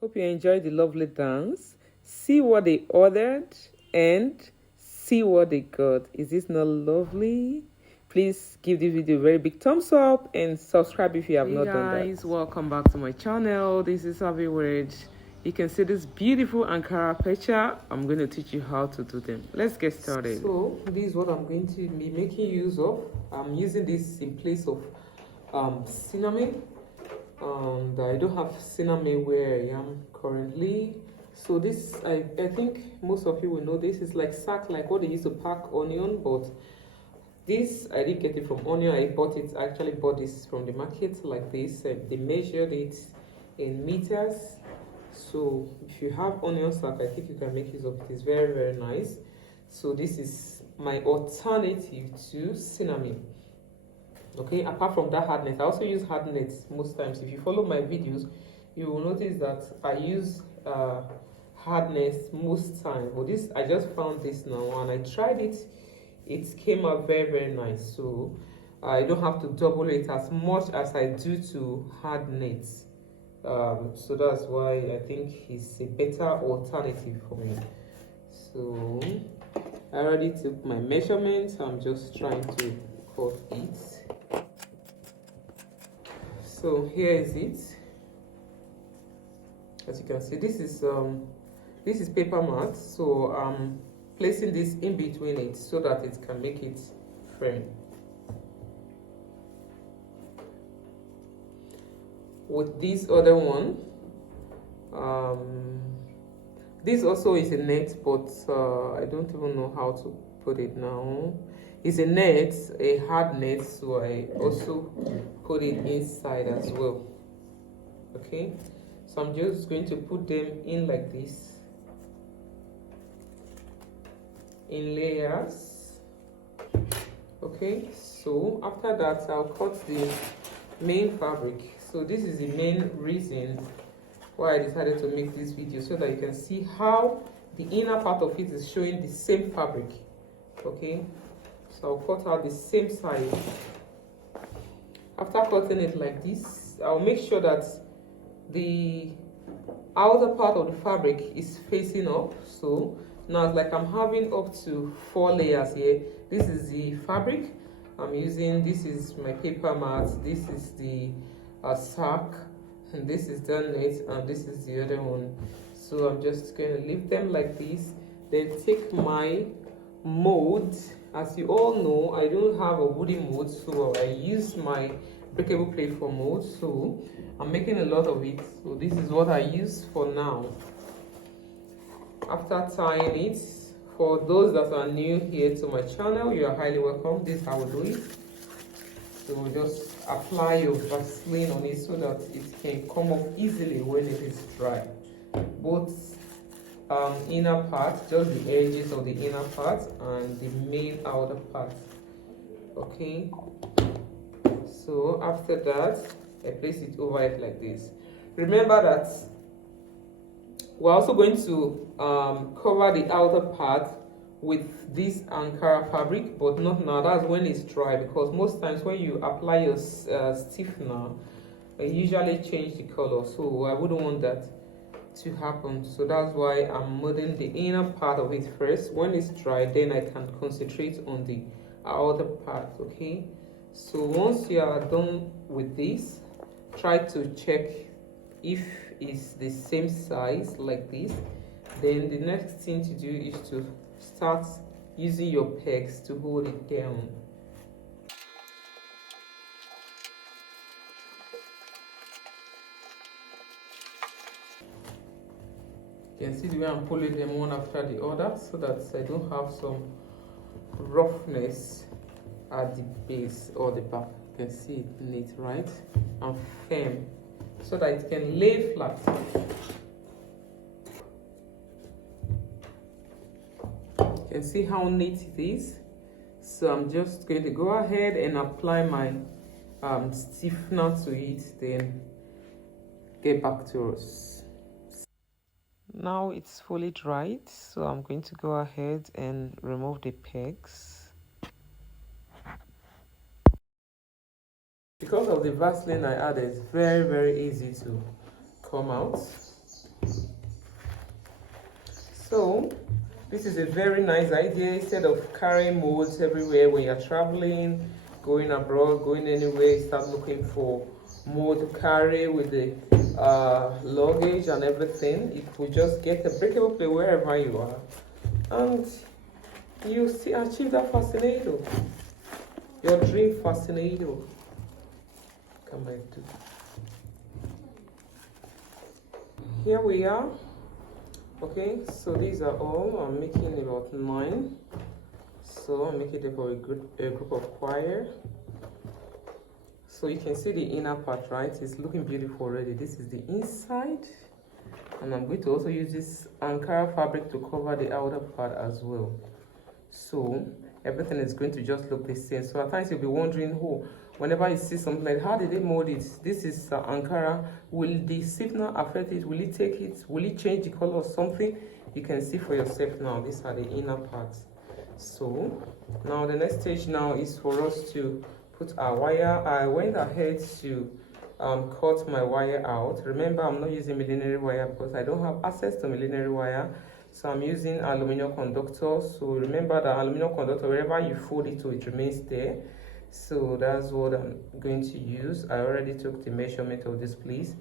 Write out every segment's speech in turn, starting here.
Hope you enjoyed the lovely dance. See what they ordered and see what they got. Is this not lovely? Please give this video a very big thumbs up and subscribe if you have not done that. Hey guys, welcome back to my channel. This is Savvy Word. You can see this beautiful Ankara percher. I'm going to teach you how to do them. Let's get started. So this is what I'm going to be making use of. I'm using this in place of cinnamon. And I don't have cinnamon where I am currently. So this, I think most of you will know this is like sack, like what they used to pack onion, but this, I didn't get it from onion. I actually bought this from the market like this. They measured it in meters. So if you have onion sack, I think you can make use of it. It's very, very nice. So this is my alternative to cinnamon. Okay, apart from that hardness, I also use hardness most times. If you follow my videos, you will notice that I use hardness most times. But this, I just found this now and I tried it. It came out very, very nice. So I don't have to double it as much as I do to hardness. So that's why I think it's a better alternative for me. So I already took my measurements. I'm just trying to cut it. So here is it. As you can see, this is paper mat. So I'm placing this in between it so that it can make it firm. With this other one, this also is a net, but I don't even know how to put it now. It's a net, a hard net, so I also put it inside as well. Okay, so I'm just going to put them in like this, in layers. Okay, so after that I'll cut the main fabric. So this is the main reason why I decided to make this video, so that you can see how the inner part of it is showing the same fabric. Okay, so I'll cut out the same side. After cutting it like this, I'll make sure that the outer part of the fabric is facing up. So now it's like I'm having up to 4 layers here. This is the fabric I'm using. This is my paper mat. This is the sack, and this is the net, and this is the other one. So I'm just going to leave them like this, then take my mold. As you all know, I don't have a wooden mold, so I use my breakable plate for mold. So I'm making a lot of it, so this is what I use for now. After tying it, for those that are new here to my channel, you are highly welcome. This is how we do it. So just apply your Vaseline on it so that it can come off easily when it is dry. Both inner part, just the edges of the inner part and the main outer part. Okay, so after that I place it over it like this. Remember that we're also going to cover the outer part with this Ankara fabric, but not now. That's when it's dry, because most times when you apply your stiffener, I usually change the color, so I wouldn't want that to happen. So that's why I'm molding the inner part of it first. When it's dry, then I can concentrate on the outer part. Okay, so once you are done with this, try to check if it's the same size like this. Then the next thing to do is to start using your pegs to hold it down. You can see the way I'm pulling them one after the other so that I don't have some roughness at the base or the back. You can see it neat, right? And firm so that it can lay flat. You can see how neat it is. So I'm just going to go ahead and apply my stiffener to it, then get back to us. Now it's fully dried, so I'm going to go ahead and remove the pegs. Because of the Vaseline I added, it's very easy to come out. So this is a very nice idea. Instead of carrying molds everywhere when you're traveling, going abroad, going anywhere, you start looking for mold to carry with the luggage and everything. It will just get a breakable plate wherever you are, and you still achieve that fascinator, your dream fascinator. Come back to here we are. Okay, so these are all. I'm making about 9, so I'm making it for a group of choir. So you can see the inner part, right? It's looking beautiful already. This is the inside, and I'm going to also use this Ankara fabric to cover the outer part as well. So everything is going to just look the same. So at times you'll be wondering, oh, whenever you see something like, how did they mold it? This is Ankara. Will the stiffener affect it? Will it take it? Will it change the color or something? You can see for yourself now. These are the inner parts. So now the next stage now is for us to put our wire. I went ahead to cut my wire out. Remember, I'm not using millinery wire because I don't have access to millinery wire. So I'm using aluminum conductor. So remember that aluminum conductor, wherever you fold it to, it remains there. So that's what I'm going to use. I already took the measurement of this piece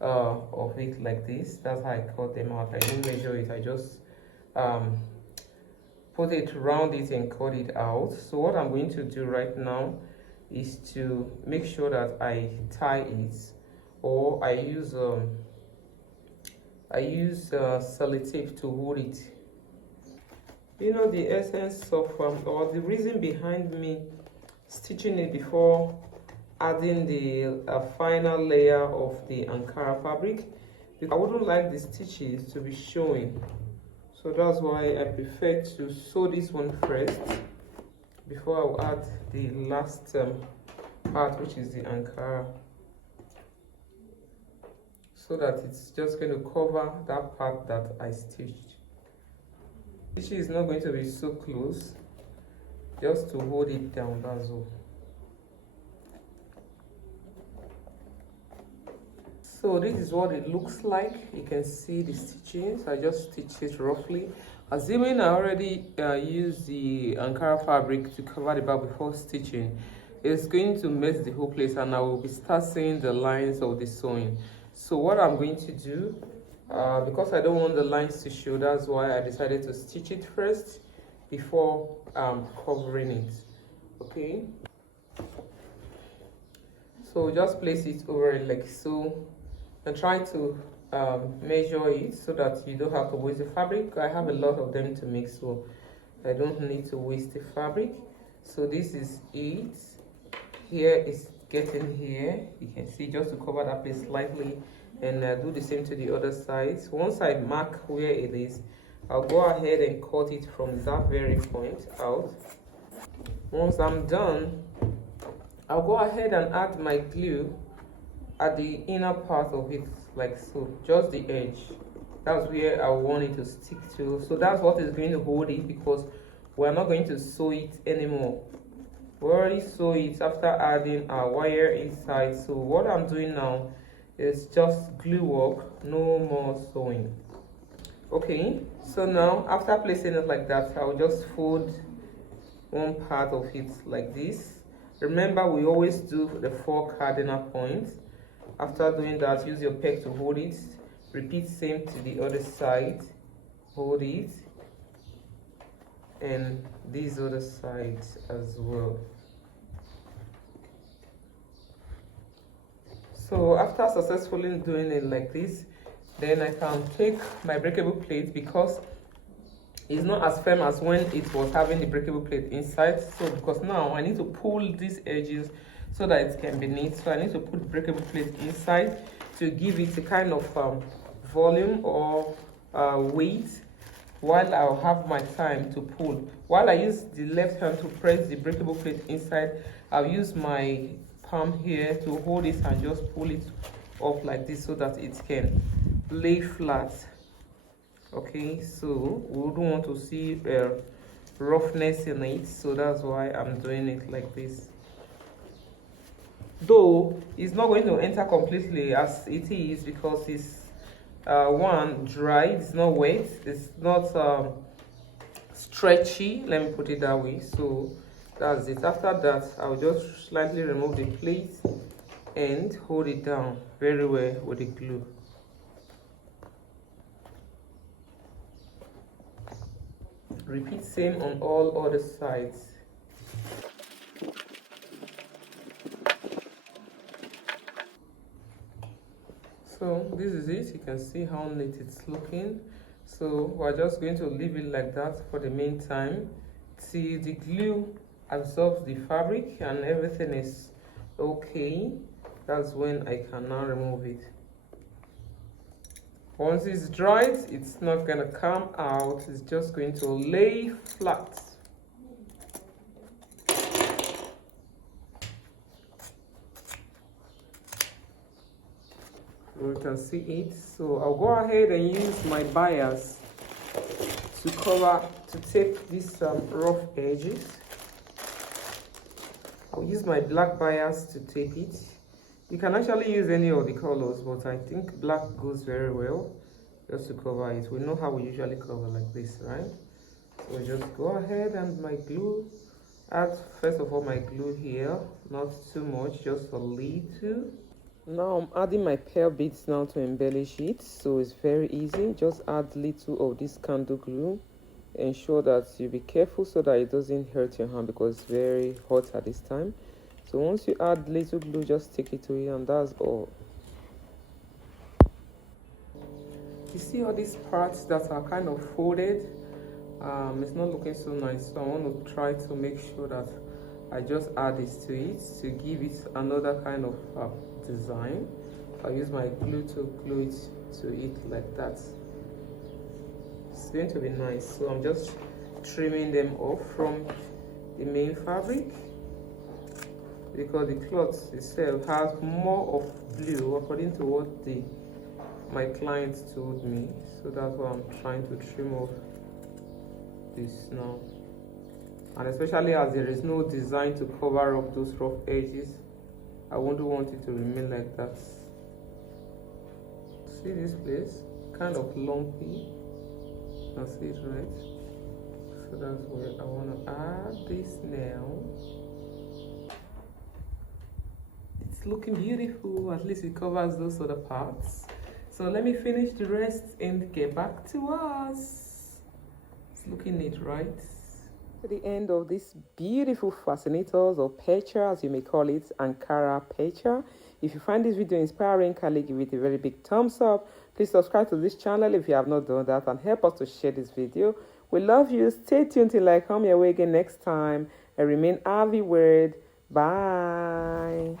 of it like this. That's how I cut them out. I didn't measure it. I just put it around it and cut it out. So what I'm going to do right now is to make sure that I tie it, or I use sellotape to hold it. You know, the essence of or the reason behind me stitching it before adding the final layer of the Ankara fabric, because I wouldn't like the stitches to be showing. So that's why I prefer to sew this one first before I will add the last part, which is the Ankara, so that it's just going to cover that part that I stitched. The stitch is not going to be so close, just to hold it down, that's all. So this is what it looks like. You can see the stitchings. I just stitched it roughly. Assuming I already used the Ankara fabric to cover the back before stitching, it's going to mess the whole place, and I will be start seeing the lines of the sewing. So what I'm going to do, because I don't want the lines to show, that's why I decided to stitch it first before covering it. Okay, so just place it over it like so, and try to measure it so that you don't have to waste the fabric. I have a lot of them to make, so I don't need to waste the fabric. So this is it. Here is getting here. You can see, just to cover that place slightly, and do the same to the other sides. Once I mark where it is, I'll go ahead and cut it from that very point out. Once I'm done, I'll go ahead and add my glue at the inner part of it, like so, just the edge. That's where I want it to stick to. So that's what is going to hold it, because we're not going to sew it anymore. We already sew it after adding our wire inside. So what I'm doing now is just glue work, no more sewing. Okay, so now after placing it like that, I'll just fold one part of it like this. Remember, we always do the 4 cardinal points. After doing that, use your peg to hold it. Repeat same to the other side. Hold it and these other sides as well. So after successfully doing it like this, then I can take my breakable plate, because it's not as firm as when it was having the breakable plate inside. So because now I need to pull these edges so that it can be neat, so I need to put the breakable plate inside to give it a kind of volume or weight, while I'll have my time to pull. While I use the left hand to press the breakable plate inside, I'll use my palm here to hold it and just pull it off like this so that it can lay flat. Okay, so we don't want to see roughness in it, so that's why I'm doing it like this. Though it's not going to enter completely as it is, because it's one, dry, it's not wet, it's not stretchy, let me put it that way. So that's it. After that, I'll just slightly remove the plate and hold it down very well with the glue. Repeat same on all other sides. So this is it. You can see how neat it's looking. So we're just going to leave it like that for the meantime till the glue absorbs the fabric and everything is okay. That's when I can now remove it. Once it's dried, it's not gonna come out, it's just going to lay flat. You can see it. So I'll go ahead and use my bias to tape these rough edges. I'll use my black bias to tape it. You can actually use any of the colors, but I think black goes very well just to cover it. We know how we usually cover like this, right? So just go ahead and my glue. Add first of all my glue here, not too much, just a little. Now I'm adding my pearl beads now to embellish it, so it's very easy. Just add little of this candle glue. Ensure that you be careful so that it doesn't hurt your hand, because it's very hot at this time. So once you add little glue, just stick it to it, and that's all. You see all these parts that are kind of folded? It's not looking so nice, so I want to try to make sure that I just add this to it to give it another kind of design. I'll use my glue to glue it to it like that. It's going to be nice. So I'm just trimming them off from the main fabric, because the cloth itself has more of blue according to what my client told me. So that's why I'm trying to trim off this now. And especially as there is no design to cover up those rough edges, I wouldn't want it to remain like that. See this place? Kind of lumpy. You can see it, right? So that's where I want to add this now. It's looking beautiful. At least it covers those other parts. So let me finish the rest and get back to us. It's looking neat, right? To the end of this beautiful fascinators, or percher as you may call it, Ankara percher. If you find this video inspiring, kindly give it a very big thumbs up. Please subscribe to this channel if you have not done that, and help us to share this video. We love you. Stay tuned till I come your way again next time, and remain avid word. Bye.